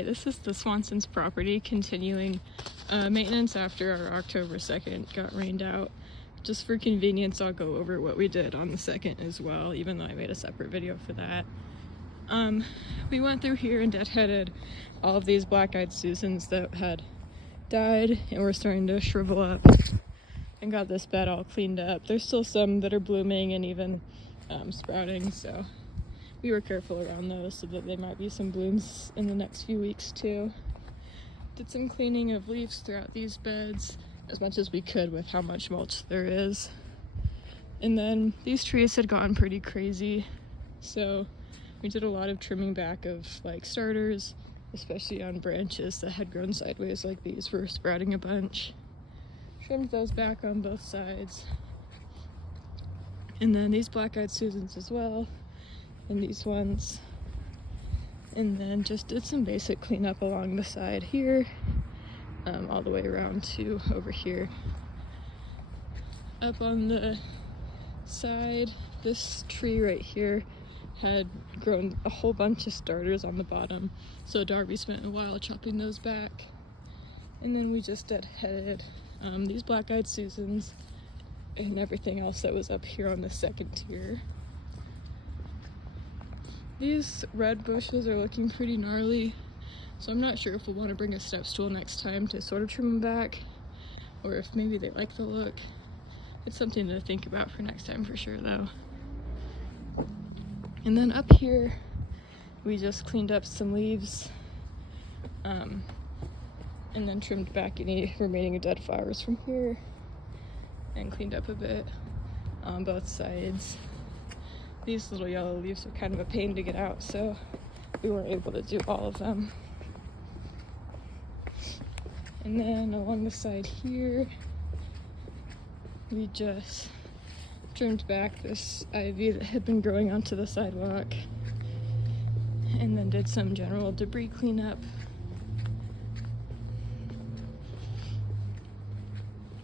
Hi, this is the Swanson's property continuing maintenance after our October 2nd got rained out. Just for convenience, I'll go over what we did on the 2nd as well, even though I made a separate video for that. We went through here and deadheaded all of these black-eyed Susans that had died and were starting to shrivel up, and got this bed all cleaned up. There's still some that are blooming and even sprouting, so we were careful around those so that there might be some blooms in the next few weeks too. Did some cleaning of leaves throughout these beds as much as we could with how much mulch there is. And then these trees had gone pretty crazy, so we did a lot of trimming back of like starters, especially on branches that had grown sideways like these were sprouting a bunch. Trimmed those back on both sides. And then these black-eyed Susans as well, and these ones. And then just did some basic cleanup along the side here, all the way around to over here. Up on the side, this tree right here had grown a whole bunch of starters on the bottom, so Darby spent a while chopping those back. And then we just deadheaded these black-eyed Susans and everything else that was up here on the second tier. These red bushes are looking pretty gnarly, so I'm not sure if we'll want to bring a step stool next time to sort of trim them back, or if maybe they like the look. It's something to think about for next time for sure though. And then up here, we just cleaned up some leaves, and then trimmed back any remaining dead flowers from here, and cleaned up a bit on both sides. These little yellow leaves were kind of a pain to get out, so we weren't able to do all of them. And then along the side here, we just trimmed back this ivy that had been growing onto the sidewalk, and then did some general debris cleanup.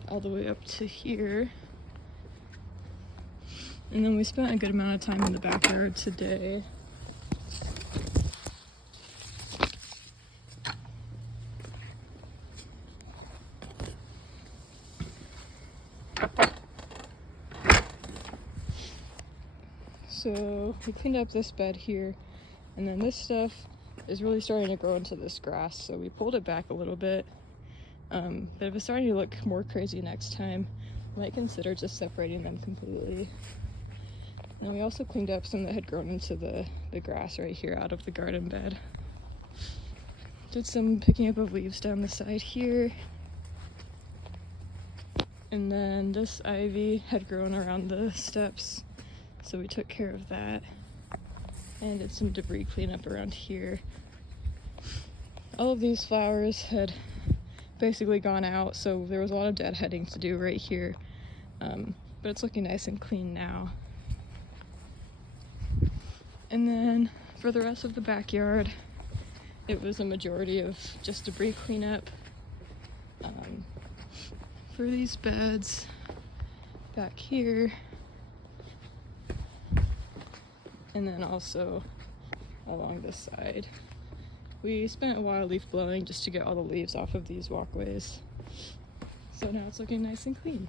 All the way up to here. And then we spent a good amount of time in the backyard today. So we cleaned up this bed here, and then this stuff is really starting to grow into this grass, so we pulled it back a little bit. But if it's starting to look more crazy next time, I might consider just separating them completely. And we also cleaned up some that had grown into the grass right here out of the garden bed. Did some picking up of leaves down the side here. And then this ivy had grown around the steps, so we took care of that. And did some debris cleanup around here. All of these flowers had basically gone out, so there was a lot of deadheading to do right here. But it's looking nice and clean now. And then for the rest of the backyard, it was a majority of just debris cleanup. For these beds back here, and then also along this side. We spent a while leaf blowing just to get all the leaves off of these walkways. So now it's looking nice and clean.